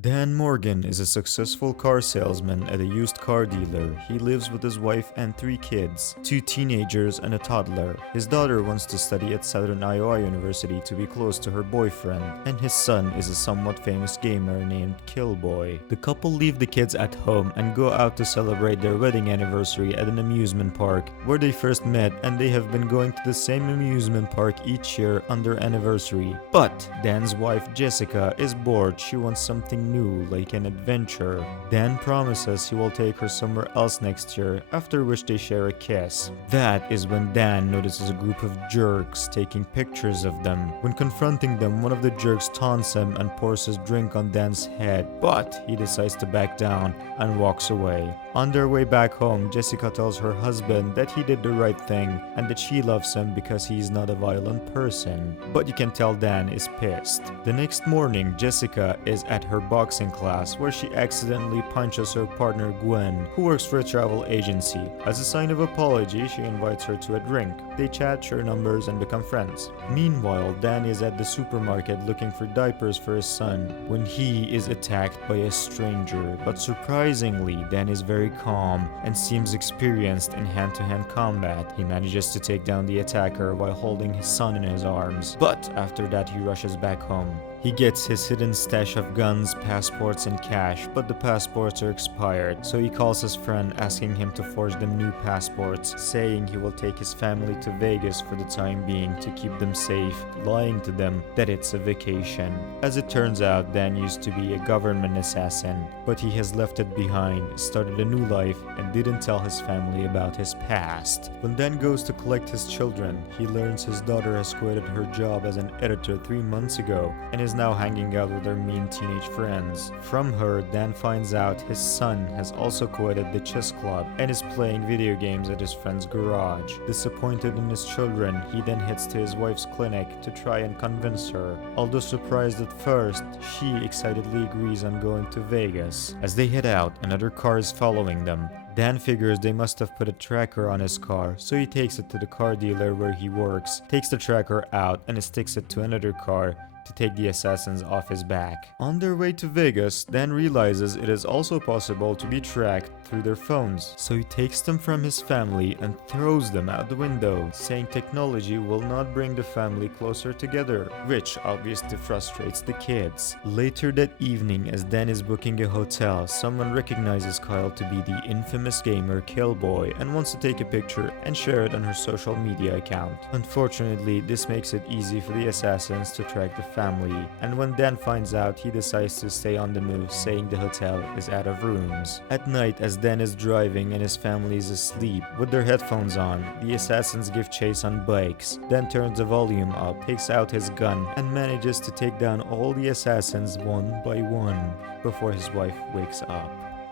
Dan Morgan is a successful car salesman at a used car dealer. He lives with his wife and three kids, two teenagers and a toddler. His daughter wants to study at Southern Iowa University to be close to her boyfriend, and his son is a somewhat famous gamer named Killboy. The couple leave the kids at home and go out to celebrate their wedding anniversary at an amusement park where they first met, and they have been going to the same amusement park each year on their anniversary. But Dan's wife Jessica is bored. She wants something new, like an adventure. Dan promises he will take her somewhere else next year, after which they share a kiss. That is when Dan notices a group of jerks taking pictures of them. When confronting them, one of the jerks taunts him and pours his drink on Dan's head, but he decides to back down and walks away. On their way back home, Jessica tells her husband that he did the right thing and that she loves him because he is not a violent person. But you can tell Dan is pissed. The next morning, Jessica is at her boxing class where she accidentally punches her partner Gwen, who works for a travel agency. As a sign of apology, she invites her to a drink. They chat, share numbers, and become friends. Meanwhile, Dan is at the supermarket looking for diapers for his son when he is attacked by a stranger. But surprisingly, Dan is very calm and seems experienced in hand-to-hand combat. He manages to take down the attacker while holding his son in his arms. But after that, he rushes back home. He gets his hidden stash of guns, passports, and cash, but the passports are expired, so he calls his friend asking him to forge them new passports, saying he will take his family to Vegas for the time being to keep them safe, lying to them that it's a vacation. As it turns out, Dan used to be a government assassin, but he has left it behind, started a new life, and didn't tell his family about his past. When Dan goes to collect his children, he learns his daughter has quitted her job as an editor 3 months ago and is now hanging out with her mean teenage friends. From her, Dan finds out his son has also quitted the chess club and is playing video games at his friend's garage. Disappointed in his children, he then heads to his wife's clinic to try and convince her. Although surprised at first, she excitedly agrees on going to Vegas. As they head out, another car is following them. Dan figures they must have put a tracker on his car, so he takes it to the car dealer where he works, takes the tracker out, and sticks it to another car to take the assassins off his back. On their way to Vegas, Dan realizes it is also possible to be tracked through their phones, so he takes them from his family and throws them out the window, saying technology will not bring the family closer together, which obviously frustrates the kids. Later that evening, as Dan is booking a hotel, someone recognizes Kyle to be the infamous gamer Killboy and wants to take a picture and share it on her social media account. Unfortunately, this makes it easy for the assassins to track the family, and when Dan finds out, he decides to stay on the move, saying the hotel is out of rooms. At night, as Dan is driving and his family is asleep with their headphones on, the assassins give chase on bikes. Dan turns the volume up, takes out his gun, and manages to take down all the assassins one by one before his wife wakes up.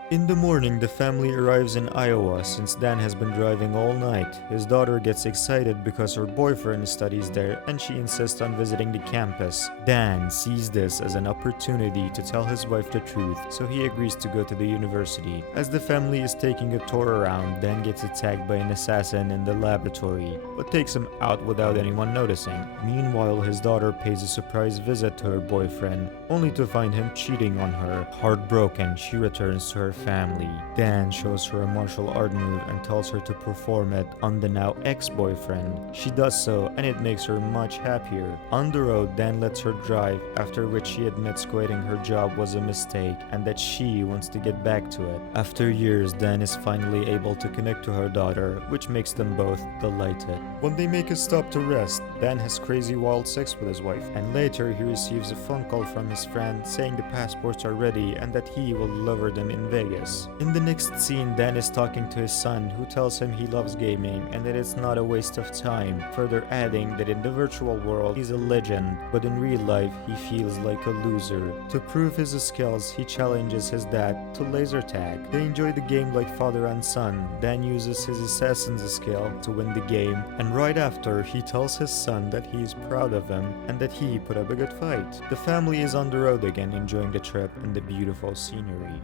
In the morning, the family arrives in Iowa since Dan has been driving all night. His daughter gets excited because her boyfriend studies there and she insists on visiting the campus. Dan sees this as an opportunity to tell his wife the truth, so he agrees to go to the university. As the family is taking a tour around, Dan gets attacked by an assassin in the laboratory, but takes him out without anyone noticing. Meanwhile, his daughter pays a surprise visit to her boyfriend, only to find him cheating on her. Heartbroken, she returns to her family. Dan shows her a martial art move and tells her to perform it on the now ex-boyfriend. She does so, and it makes her much happier. On the road, Dan lets her drive, after which she admits quitting her job was a mistake and that she wants to get back to it. After years, Dan is finally able to connect to her daughter, which makes them both delighted. When they make a stop to rest, Dan has crazy wild sex with his wife, and later he receives a phone call from his friend saying the passports are ready and that he will deliver them in Vegas. In the next scene, Dan is talking to his son, who tells him he loves gaming and that it's not a waste of time, further adding that in the virtual world he's a legend, but in real life he feels like a loser. To prove his skills, he challenges his dad to laser tag. They enjoy the game like father and son. Dan uses his assassin's skill to win the game, and right after, he tells his son that he is proud of him and that he put up a good fight. The family is on the road again, enjoying the trip and the beautiful scenery.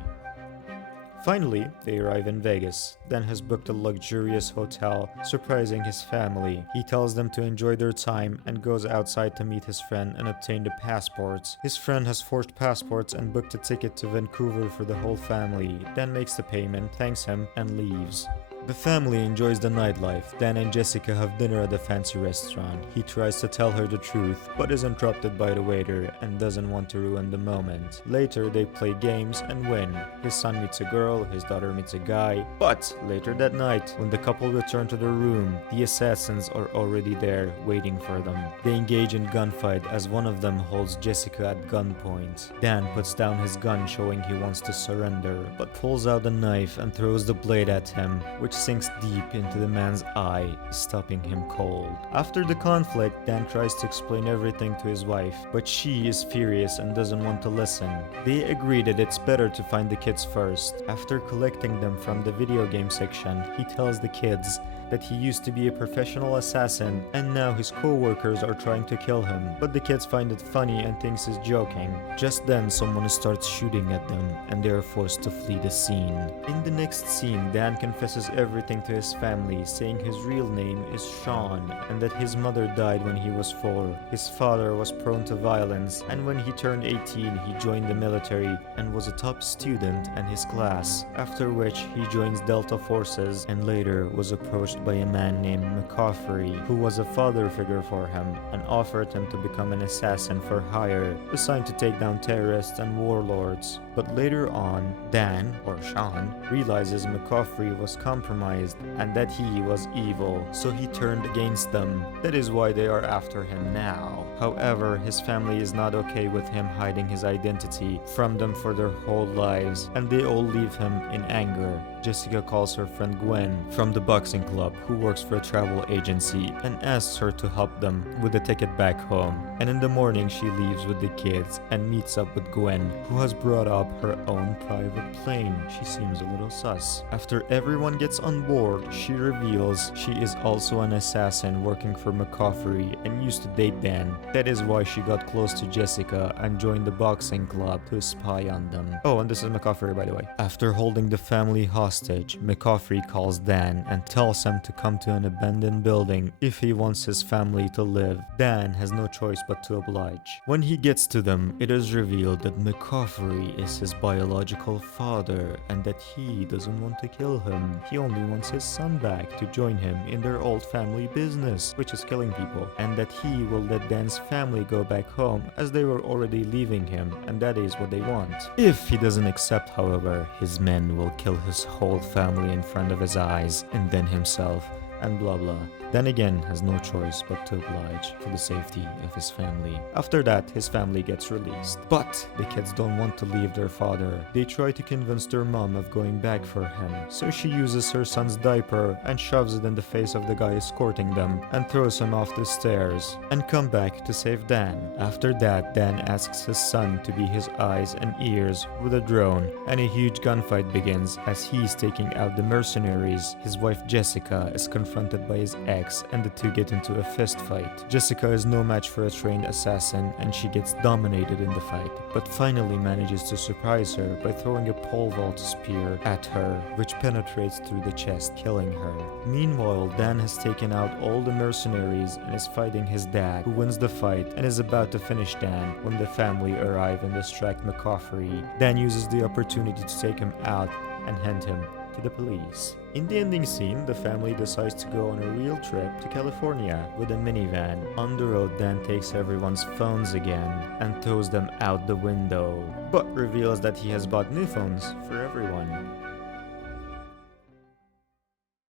Finally, they arrive in Vegas. Dan has booked a luxurious hotel, surprising his family. He tells them to enjoy their time and goes outside to meet his friend and obtain the passports. His friend has forged passports and booked a ticket to Vancouver for the whole family. Dan makes the payment, thanks him, and leaves. The family enjoys the nightlife. Dan and Jessica have dinner at a fancy restaurant. He tries to tell her the truth, but is interrupted by the waiter and doesn't want to ruin the moment. Later, they play games and win. His son meets a girl, his daughter meets a guy. But later that night, when the couple return to their room, the assassins are already there, waiting for them. They engage in gunfight as one of them holds Jessica at gunpoint. Dan puts down his gun, showing he wants to surrender, but pulls out a knife and throws the blade at him, which sinks deep into the man's eye, stopping him cold. After the conflict, Dan tries to explain everything to his wife, but she is furious and doesn't want to listen. They agree that it's better to find the kids first. After collecting them from the video game section, he tells the kids that he used to be a professional assassin and now his co-workers are trying to kill him, but the kids find it funny and thinks he's joking. Just then someone starts shooting at them and they are forced to flee the scene. In the next scene, Dan confesses everything to his family, saying his real name is Sean and that his mother died when he was 4. His father was prone to violence, and when he turned 18 he joined the military and was a top student in his class, after which he joins Delta Forces and later was approached by a man named McCaffrey, who was a father figure for him and offered him to become an assassin for hire, assigned to take down terrorists and warlords. But later on, Dan, or Sean, realizes McCaffrey was compromised and that he was evil, so he turned against them. That is why they are after him now. However, his family is not okay with him hiding his identity from them for their whole lives, and they all leave him in anger. Jessica calls her friend Gwen from the boxing club, who works for a travel agency, and asks her to help them with a ticket back home. And in the morning she leaves with the kids and meets up with Gwen, who has brought up her own private plane. She seems a little sus. After everyone gets on board, she reveals she is also an assassin working for McCaffrey and used to date Dan. That is why she got close to Jessica and joined the boxing club to spy on them. Oh, and this is McCaffrey, by the way. After holding the family hostage, McCaffrey calls Dan and tells him to come to an abandoned building if he wants his family to live. Dan has no choice but to oblige. When he gets to them, it is revealed that McCaffrey is his biological father and that he doesn't want to kill him. He only wants his son back to join him in their old family business, which is killing people, and that he will let Dan's family go back home as they were already leaving him, and that is what they want. If he doesn't accept, however, his men will kill his whole family in front of his eyes and then himself, and blah blah. Dan again has no choice but to oblige for the safety of his family. After that, his family gets released. But the kids don't want to leave their father. They try to convince their mom of going back for him. So she uses her son's diaper and shoves it in the face of the guy escorting them and throws him off the stairs and come back to save Dan. After that, Dan asks his son to be his eyes and ears with a drone, and a huge gunfight begins as he's taking out the mercenaries. His wife Jessica is confronted by his ex and the two get into a fist fight. Jessica is no match for a trained assassin and she gets dominated in the fight, but finally manages to surprise her by throwing a pole vault spear at her, which penetrates through the chest, killing her. Meanwhile, Dan has taken out all the mercenaries and is fighting his dad, who wins the fight and is about to finish Dan when the family arrive and distract McCaffrey. Dan uses the opportunity to take him out and hand him to the police. In the ending scene, the family decides to go on a real trip to California with a minivan. On the road, Dan takes everyone's phones again and throws them out the window, but reveals that he has bought new phones for everyone.